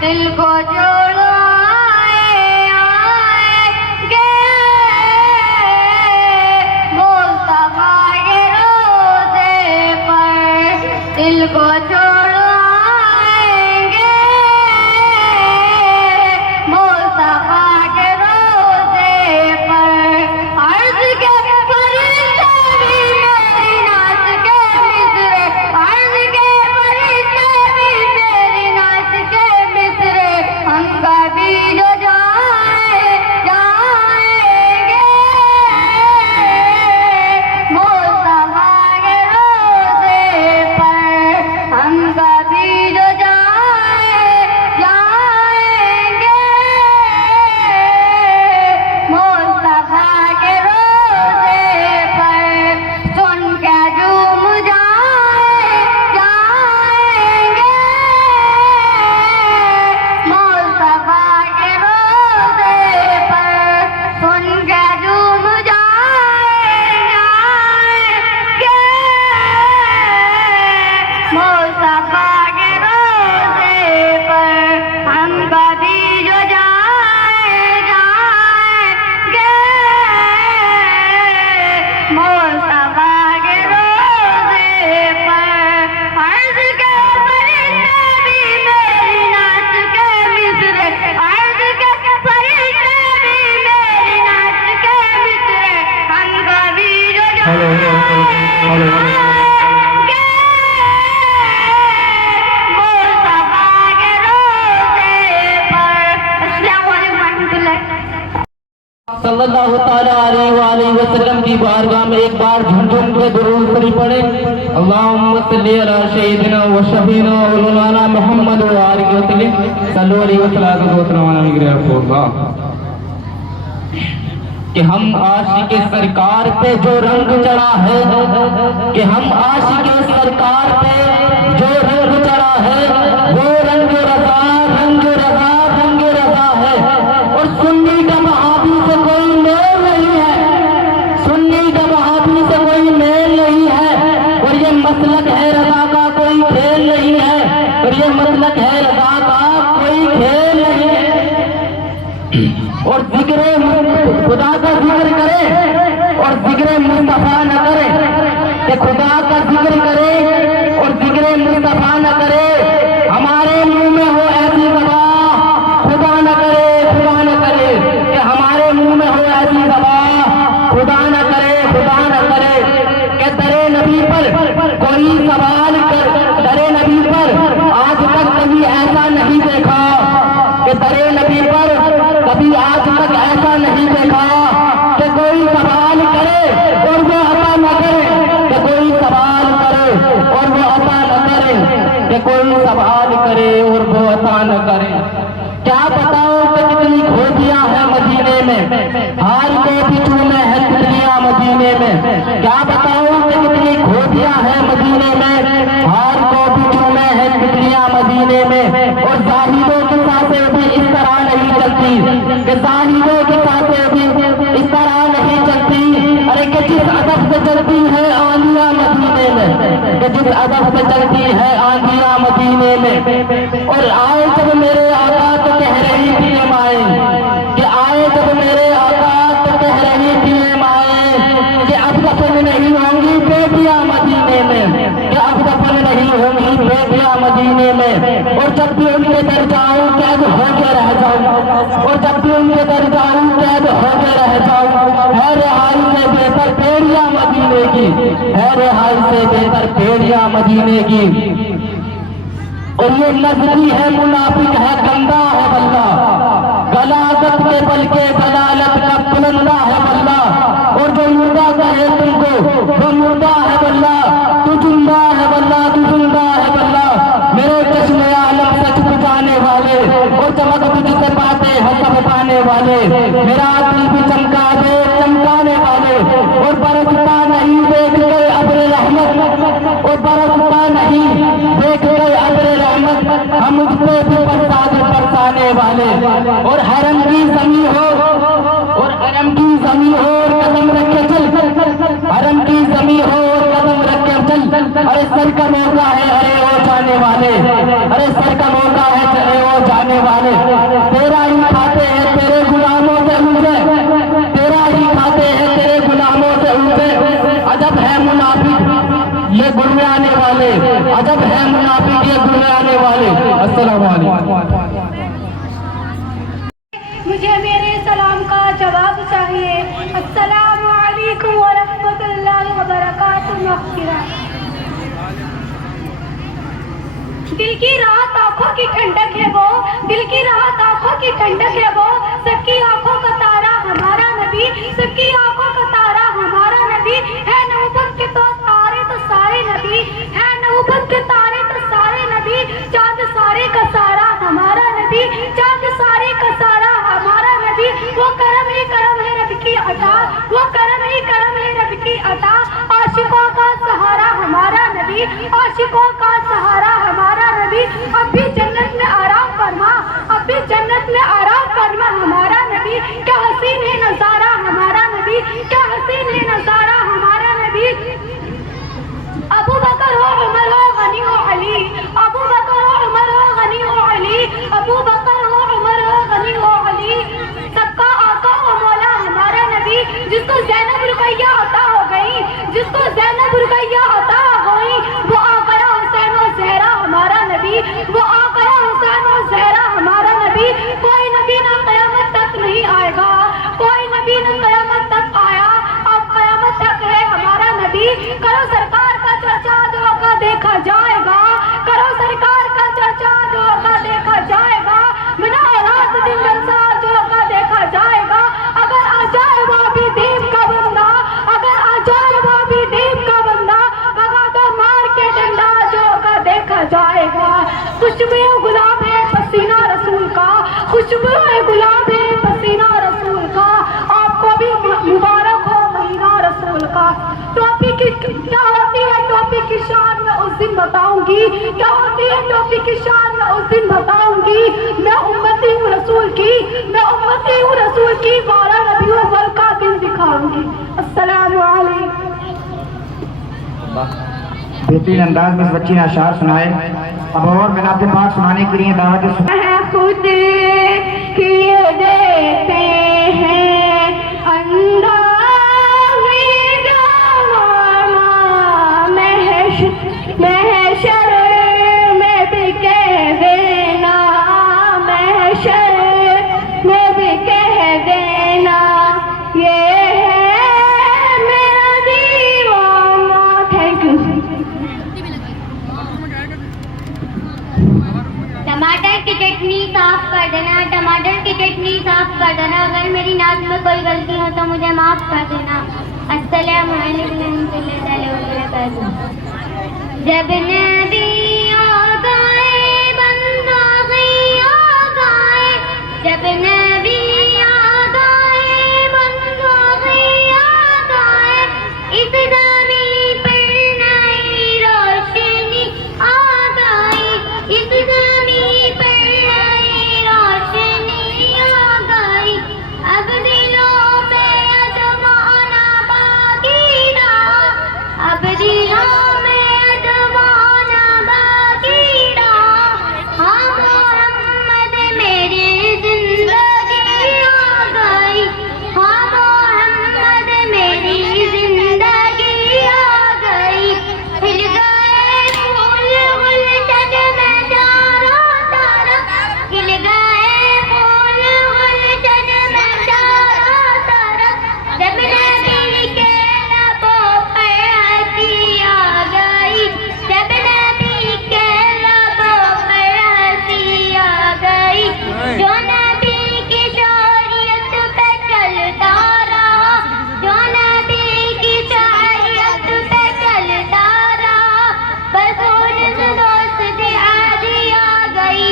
दिल को जोड़ो आएंगे मुस्तफा के रोज़े पर, दिल को जोड़ो आएंगे मुस्तफा के रोज़े पर। अर्ज़ के फरिश्ते भी मेरी नात के मिसरे, अर्ज़ के फरिश्ते भी मेरी नात के मिसरे, हम कभी जो जाएंगे मुस्तफा के रोज़े पर, हम कभी जो जाएंगे मुस्तफा के रोज़े पर। सुन के झूम जाएंगे मुस्तफा के रोज़े पर, सुन के झूम जाएंगे मुस्तफा के रोज़े पर, हम कभी जो जाएंगे मुस्तफा के रोज़े पर। अर्ज़ के फरिश्ते भी मेरी नात के मिसरे, अर्ज़ के फरिश्ते भी मेरी नात के मिसरे, हम कभी जो जाएंगे मुस्तफा के रोज़े पर। अस्सलामु अलैकुम रहमतुल्लाह। सल्लल्लाहु ताला अलैहि वसल्लम की बारगाह में एक बार झुमझुम के दुरूद शरीफ पढ़े। अल्लाहुम्मा सल्ली अला सय्यिदिना व शफीना व मौलाना मुहम्मद व आलिहि वसल्लम सल्लल्लाहु अलैहि वसल्लम। कि हम आशिक सरकार पे जो रंग चढ़ा है, कि हम आशिक सरकार पे जो रंग चढ़ा है, वो रंग रज़ा रंग रज़ा रंग रज़ा है। और सुन्नी का वहाबी से कोई मेल नहीं है, सुन्नी का वहाबी से कोई मेल नहीं है। और ये मसलक है रज़ा का कोई खेल नहीं है, और ये मसलक है रज़ा का कोई खेल नहीं है। और जिक्र खुदा का जिक्र करे और जिक्र मुस्तफा न करे, कि खुदा का जिक्र करे और जिक्र मुस्तफा न करे। हमारे मुंह में हो ऐसी दवा खुदा न करे, खुदा न करे, कि हमारे मुंह में हो ऐसी दवा खुदा न करे, खुदा न करे। कि दरे नबी पर कोई सवाल कर, दरे नबी पर आज तक कभी ऐसा नहीं देखा, कि दरे नबी पर कभी आज तक ऐसा नहीं देखा कि कोई सवाल करे और वो अता न करे, कि कोई सवाल करे और वो अता न करे, कि कोई सवाल करे और वो अता न करे। क्या बताओ कि कितनी खोजियां हैं मदीने में, हार को बिछू में है तितलियां मदीने में। क्या बताओ कि कितनी खोजियां हैं मदीने में, हार को बिछू में है तितलियां मदीने में। और जाहिदों की साथें भी इस तरह नहीं चलती, कि जाहिदों की साथें भी इस तरह नहीं चलती। अरे कि जिस अदब से चलती है आंधियां मदीने में, कि जिस अदब से चलती है आंधियां मदीने में। और आए जब मेरे आका तो कह रही थी माए, कि आए जब मेरे आका तो कह रही थी माए, कि अब दफन नहीं होंगी बेटियां मदीने में, कि अब दफन नहीं होंगी बेटियां मदीने में। और जब भी उनके दर जाऊं कैद होके रह जाऊं, और जब भी उनके दर जाऊं कैद होके रह जाऊं। है रिहाई से बेहतर पेड़ियां मदीने की, है रिहाई से बेहतर पेड़ियां मदीने की। और ये नजरी है मुनाफिक है गंदा है बल्ला, गलाजत के बल के दलालत का बुलंदा है बल्ला। और जो मुर्दा कहे तुमको वो मुर्दा है बल्ला, तू जिंदा है बल्ला, तू जिंदा है बल्ला। मेरे चश्मे आलम सच बुझाने वाले और चमक बुझ से पाते हैं सब पाने वाले। मेरा दिल भी चमका दे चमकाने वाले। और बरसता नहीं देख गए अब्र रहमत, और बरसता नहीं देख गए अब्र रहमत, हम मुझ पे भी बरसाने वाले। और हरम की जमी हो, और हरम की जमी हो और कदम रखे चल, हरम की जमी हो और कदम रखे चल। अरे सर का मौका है अरे वो जाने वाले, अरे सर का मौका है अरे वो जाने आने वाले, तेरा ही खाते हैं तेरे गुलामों से उठे, तेरा ही खाते हैं तेरे गुलामों से उठे। अजब है मुनाफिक ये गुर्रे आने वाले, अजब है मुनाफिक ये गुर्रे आने वाले। अस्सलाम वालेकुम। मुझे मेरे सलाम का जवाब चाहिए। अस्सलामु अलैकुम व रहमतुल्लाहि व बरकातुहू। दिल की राहत आंखों की ठंडक है वो, दिल की राहत आंखों की ठंडक है वो, सबकी आंखों का तारा हमारा नबी, सबकी आंखों का तारा हमारा नबी है। नबूवत के तो तारे तो सारे नबी है, नबूवत के तारे तो सारे नबी, चांद सारे का सारा हमारा नबी, चांद सारे का सारा हमारा नबी। वो करम है रब की अता, वो करम है रब की अता। आशिकों का सहारा हमारा नबी, आशिकों का सहारा हमारा नबी। अब भी जन्नत में आराम फरमा, अब भी जन्नत में आराम फरमा हमारा नबी। क्या हसीन है नजारा हमारा नबी, क्या हसीन है नजारा हमारा नबी। अबू बकर हो उमर हो गनी हो अली, अबू बकर हो उमर हो गनी हो अली, अबू बकर हो उमर हो गनी हो अली। सबका आका हो मौला हमारा नबी, जिसको ज़ैनब रुकैया अता हो गई, जिसको ज़ैनब रुकैया अता हो गई, वो आ गया हुसैन और ज़हरा हमारा नबी, वो आ गया हुसैन और ज़हरा हमारा नबी। कोई नबी ना क़यामत तक नहीं आएगा, कोई नबी ना क़यामत तक आया, अब क़यामत तक है हमारा नबी। करो सरकार का चर्चा जो होगा देखा जाएगा, करो सरकार का चर्चा जो होगा देखा जाएगा। बिना औलाद दिन जलसा जो होगा देखा जाएगा। अगर आ जाए वो भी देव का बंदा, अगर आ जाए वो भी देव का बंदा, भगा दो मार के डंडा जो होगा देखा जाएगा। खुशबू गुलाब है पसीना रसूल का, खुशबू गुलाब है पसीना रसूल का। आपको भी मुबारक हो महीना रसूल का। टोपी की क्या होती है टोपी की शान मैं उस दिन बताऊंगी, क्या होती है टोपी की शान मैं उस दिन बताऊंगी। मैं उम्मती हूँ रसूल की, मैं उम्मती हूँ रसूल की, 12 रबीउल अव्वल का दिन दिखाऊंगी। अस्सलामु अलैकुम। बेहतरीन अंदाज में इस बच्ची ने अशार सुनाए। अब और मिनात पाक सुनाने के लिए दावत है खुद किए देते हैं अंदाज़े जवाना, महशर में भी कह देना, महशर में भी कह देना, ये है मेरा दीवाना। Thank you. टमाटर की चटनी साफ कर देना, टमाटर की चटनी साफ कर देना। अगर मेरी नाक में कोई गलती हो तो मुझे माफ कर देना। अस्सलाम वालेकुम रहमतुल्लाहि व बरकातुहू। जब नबी आ गए बंदा गया गाए, जब नबी आ गए बंदा गया गाए, इस ज़मीन पर नई रोशनी आ गई, इस ज़मीन पर नई रोशनी आ गई। अब दिलों में अजमाना बाकी रहा, अब दिलों में अजमाना बाकी रहा। हाँ मोहम्मद मेरी जिंदगी आ गई, हाँ मोहम्मद मेरी जिंदगी आ गई। खिल गए फूल गुलशन में चारों तरफ, खिल गए फूल गुलशन में चारों तरफ। जब नबी के लबों पर हंसी आ गई, जब नबी के लबों पर हंसी आ गई। जो नबी की शरीयत पे चलता रहा, जो नबी की शरीयत पे चलता रहा, बस उस दोस्त से आजी आ गई।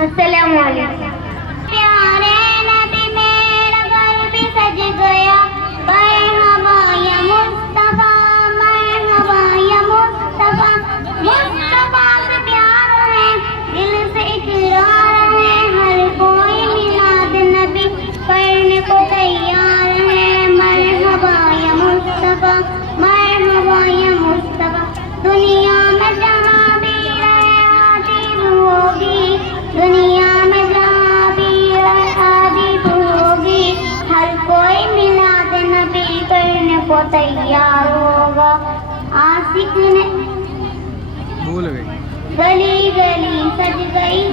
अस्सलाम वालेकुम। प्यारे नबी मेरा घर भी सज गया, मरहबा या मुस्तफा, मरहबा या मुस्तफा। मुस्तफा से प्यार है, दिल से इकरार है, हर कोई मिलाद नबी करने को तैयार है। मरहबा या मुस्तफा, मरहबा या मुस्तफा। दुनिया में जहाँ भी रहे हाजिर होगी, दुनिया गई